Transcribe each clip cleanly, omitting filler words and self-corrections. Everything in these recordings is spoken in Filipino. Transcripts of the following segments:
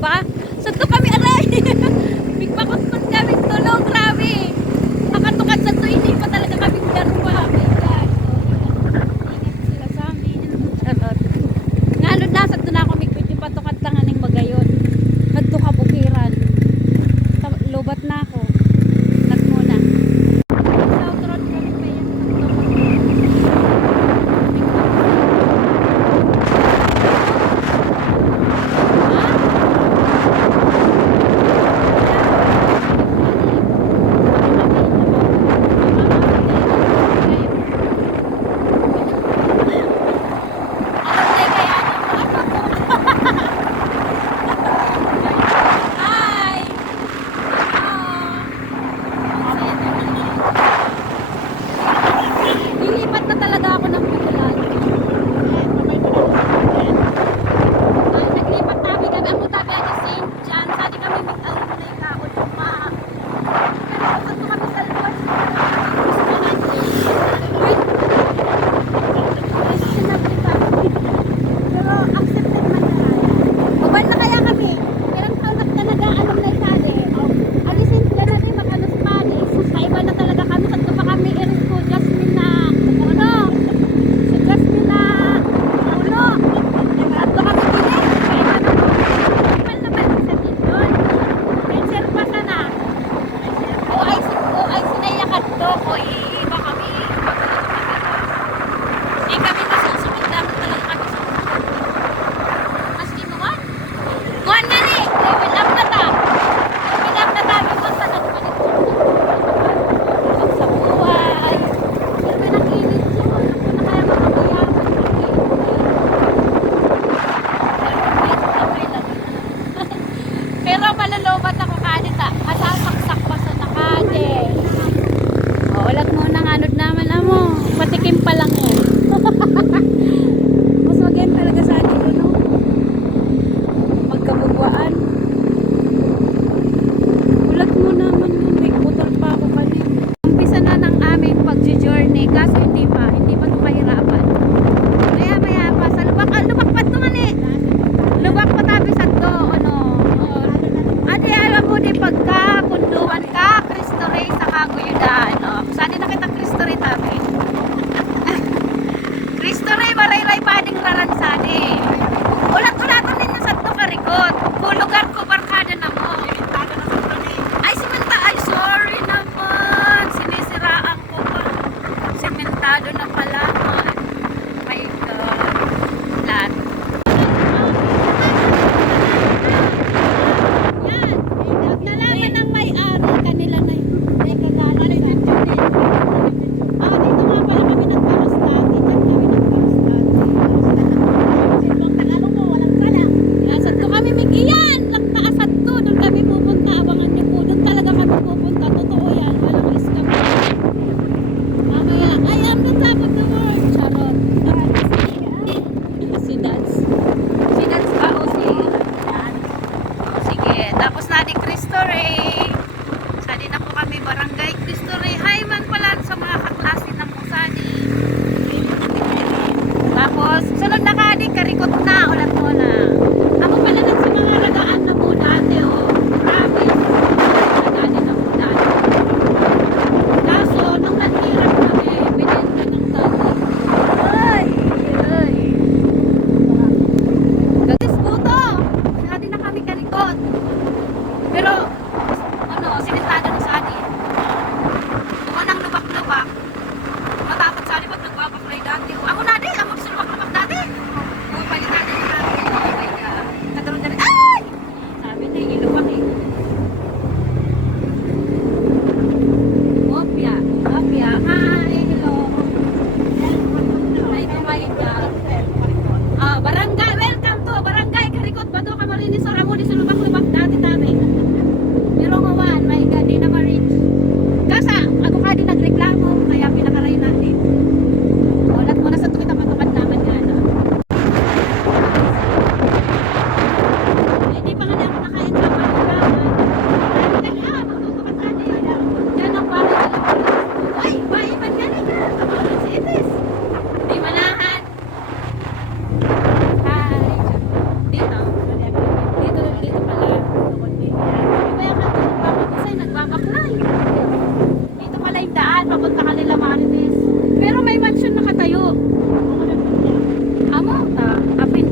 pa. Sa to kami aray. Bigpakot man kami tulong, grabe. Nakatukad sa to, hindi pa talaga kami darwa. My God. Ingat sila sa amin. Charot. Nga ano na, sa to na ako migpit yung patukad lang aning magayon. Kadto ka bukiran. Lobat na ako. Nag muna. South Road kami pa yan.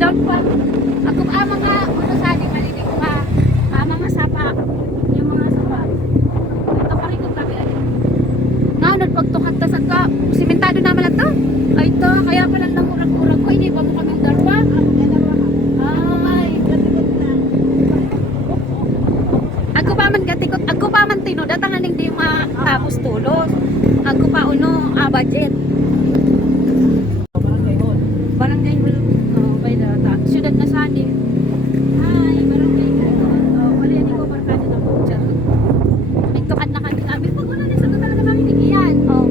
down pa. Ako pa mga uno sa ating malinig pa. Mga sapa. Yung mga sapa. Ito pa rin kong tabi ay. Nga, nagpagtukat ta sa ka. Simentado naman lang to. Ay ito, kaya pala nang urag-urag ko. Hindi pa mo kaming darwa. Ay. Ako pa man gatikot. Ako pa man tino. Datangan hindi matapos tulos. Ako pa uno, budget. Barangay Hulu. Oh, by the siyudad na sani. Hi, barangay Hulu. Oh, wala yan ko barkada na po dyan. May tukad na kami. Sabi, pag wala na sa talaga kami nigiyan. Oh.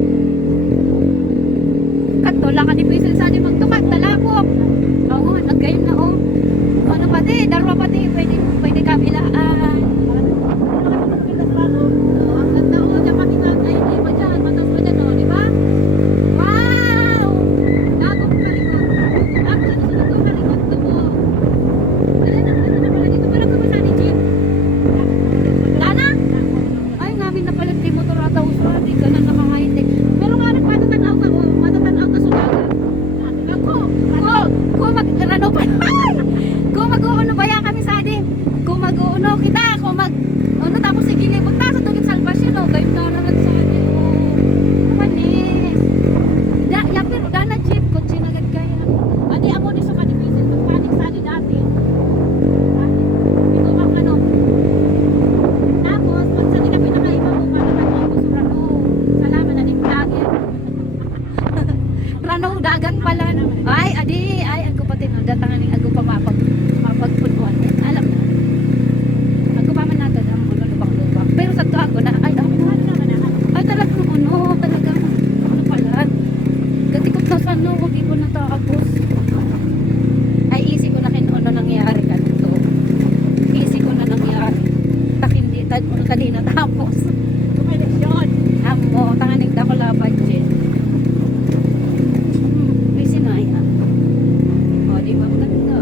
Katula ka ni Paisil sani magtukad. Talapok. Oo, naggayon na oh. Ano pati, darwa pati. Pwede kami laan. Oh, ang ganda oh. Diyan kami nagay. Di ba dyan? Matas pa dyan oh. Di ba? Wow! Nagong kalikot. Ang sunod ko kalikot to mo. Dala na pala dito. Pala kumasa ni Jeep. Dana? Ay, namin na pala di motor ata usra. Di ka na nakangayit eh. Pero nga nagpatatanaw ka oh. Matatanaw ka sudaga. Ako. Kung mag-ano pa. Kung mag-uuno ba yan kami sa atin? Kung mag-uuno kita. Kung mag-ano tapos sige na. Magtasa tugit salvation oh. Gayong nararan sa atin oh. Manis. Ya pero dana jeep kotse na gad kaya. Adi amo ni sa kanipisin pagpanik sa atin dati. Ito ang ano. Tapos pag sa tika pinakaiba mo para nag-ibo sa rano. Salamat na din lagi. Rano dagat pala. Ay adi ay ang kupatin no datangan ning ago pa mapagpunwan. Alam na. Ako pa man nato ang ulo lubak-lubak. Pero sa to ako na ay ay talagang ano talaga ano pala. Gatikot na sa ano, huwag ko na tapos. Ay, easy ko na ano nangyari ka dito. Easy ko na nangyari. Tak hindi, tadi na tapos. Kumileksyon. Amo, tanganing da ko la budget. Easy na yan. O, di ba maganda?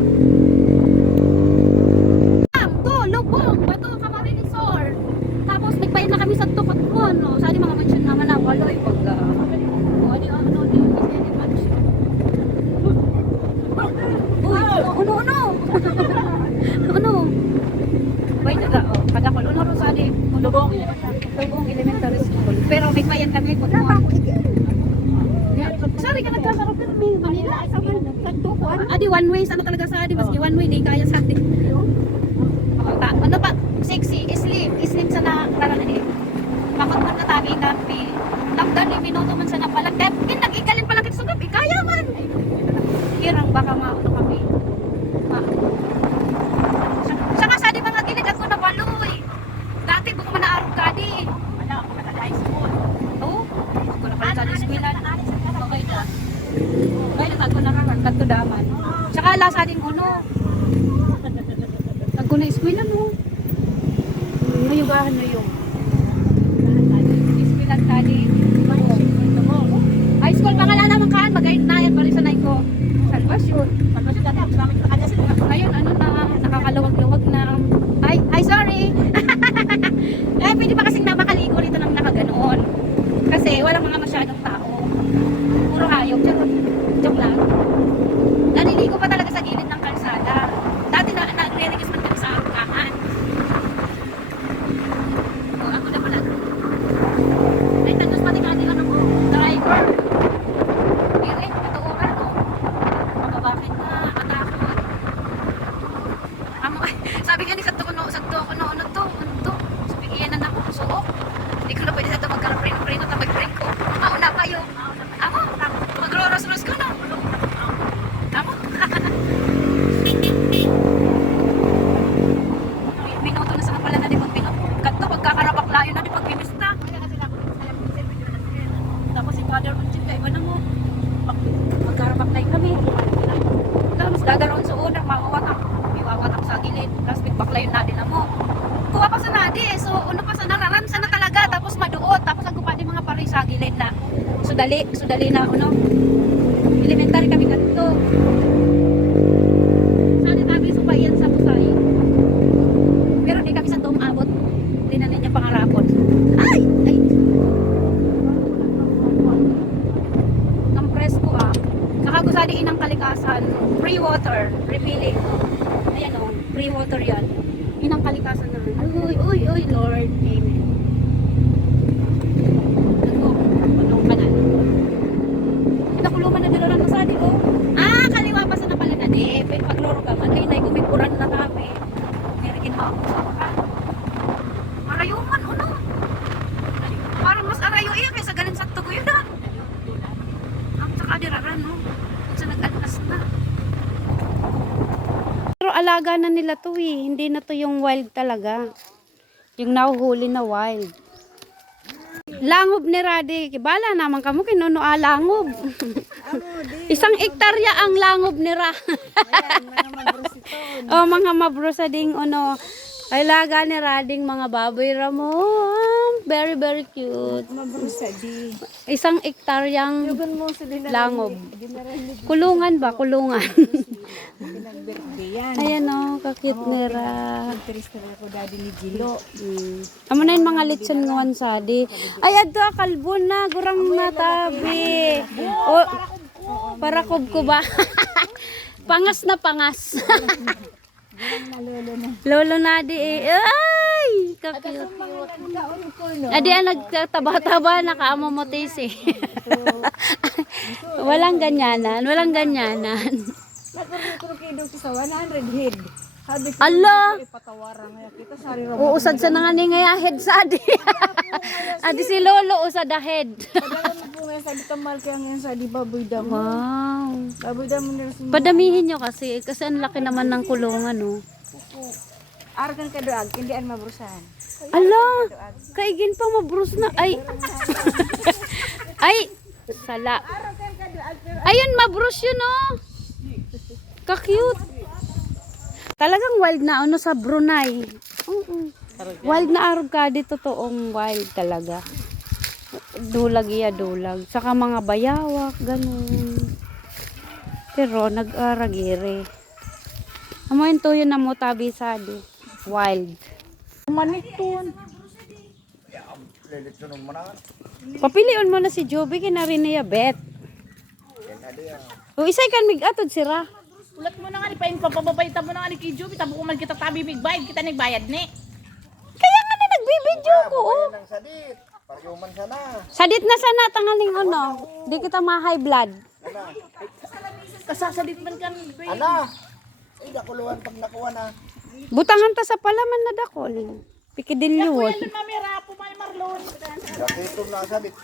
Go, lubong, bato, Camarinesor. Tapos, nagbayad na kami sa tukot ko, no? Sa mga mansyon naman na waloy, pag ano? Wait na oh. Kada ko uno ro sa di Lubong Elementary School. Pero may bayan kami ko mo. Sorry ka nagkakaroon pero may Manila sa Tagtukuan. Adi one way sana talaga sa adi maski one way di kaya sa adi. Ano pa? Sexy, slim sa nakara na di. Bakit man natagi kami. Lapdan ni minuto man sa napalag. Nag-ikalin pala kit sugab ikaya man. Hirang baka maano kami. Saka sa di mga gilid ako na baloy. Dati buko man naarog ka di. Wala ako na high school. Oo. Ako na pala sa school na. Okay na. Kaya natago na kang kanto daman. Saka ala sa ding uno. Tago na school no. Mayugahan na yung. School at tadi. High school pangalan naman kaan. Magayit na yan. Bali sa nai ko. Salvation. Ngayon, ano na, nakakaluwag-luwag na. Ay, sorry. Pwede ba kasing napakaligo rito nang nakaganoon? Kasi walang mga masyadong tao. Puro hayop. Joke lang. Naliligo pa talaga sa gilid ng kalsada. Dati nagre-register man kami sa angkahan. O, ako na pala. Ay, tagos pati ka nila ng driver. Direk, katuuran ko. Bakit na matakot? Sabi nga ni sa to ano to. Sabi nga na ako suok. Hindi ko na pwede sa ito magkaraprino na mag-break ko. Mauna kayo. Amo, magro-ros-ros ko na. Amo. Minuto na sa pala na di pag-minuto. Ganto pagkakarapak layo na di pag-bimista. Tapos si Father Unchit kayo ba na mo? Magkarapak layo kami. Tapos gaganoon sa una, mawawatak. May wawatak sa gilid. Tapos bitbaklayon natin na mo. Kuha pa sa nadi eh. So, una pa sa nararamsa na talaga. Tapos maduot. Tapos ang kupa di mga pari sa gilid na. Sudali na ano. Elementary kami ganito. Sana kami subayan sa Pusay. Pero di kami sa umabot. Hindi na niya pangarapon. Ay! Ang presko ah. Kakagusadiin ng kalikasan. Free water. water, refilling. Ayan o, free water yan. Yun ang kalikasan namin. Uy, Lord. Amen. Ano? Anong kanan? Nakuluman na dalaran mo sa atin, oh. Ah, kaliwa pa sa napala na, di. Pagloro ka man, ay, kumikuran na kami. Nirigin mo ako sa ka. Marayuman, ano? Parang mas arayo iya kaysa galing sa tugo yun, ah. Ang saka diraran, no? Kung sa nag-alas na. Pero alaga na nila to eh. Hindi na to yung wild talaga. Yung nahuhuli na wild. Langob ni Radi. Bala naman kamo kinuno langob. Isang ektarya ang langob ni Ra. Oh, mga mabrosading ano. Alaga ni Rading mga baboy ramo. Very very cute. Mabrusadi. Isang ektaryang Yugan mo sa langob. Kulungan ba? Kulungan. Pinag-birthday yan. Ayan o, kakit ni Ra. Nagtiris na ako daddy ni Gilo. Amo na yung mga litson ngawan sadi. Ay, adto kalbo na, gurang natabi. O, para kubkuba. Pangas na pangas. Lolo na di eh. Ay, kakit. Adi ang nagtataba-taba na kaamamotis eh. Walang ganyanan, walang ganyanan. Nagkuro kayo doon sa 100 head. Sabi ko, Ala! ipatawaran nga kita sa rin. Uusad sa nga ni nga head sa adi. Adi si Lolo usad the head. Padala mo po nga sabi kamal kaya ngayon sa di baboy damo. Wow. Baboy damo nila sa Padamihin nyo kasi ang laki naman ng kulungan oh. Argan ka doag, hindi an mabrusahan. Ala, kaigin pa mabrus na. Ay. Ay, sala. Ayun, mabrus yun oh. Ka-cute. Talagang wild na ano sa Brunei. Wild na arugkadi, totoong wild talaga. Dulag iya, dulag. Saka mga bayawak, ganun. Pero nag-aragiri. Amo yun to yun na mo tabi sadi. Wild. Maniton. Papilion mo na si Joby kinarin niya bet. O isay kan mig-atod sira. Ulat mo na nga ni pain papabayta mo na nga ni Kijo, kita mo man kita tabi bigbayad, kita nagbayad ni. Kaya nga ni nagbibideo ko oh. Sadit na sana tangaling ano. Di kita ma-high blood. Kasasadit man kan. Ana! Ay, nakuluan pag nakuha na. Butangan ta sa palaman na dakol. Pikidilyo. Kuya, mami rapo may marlon. Nakito na sabit.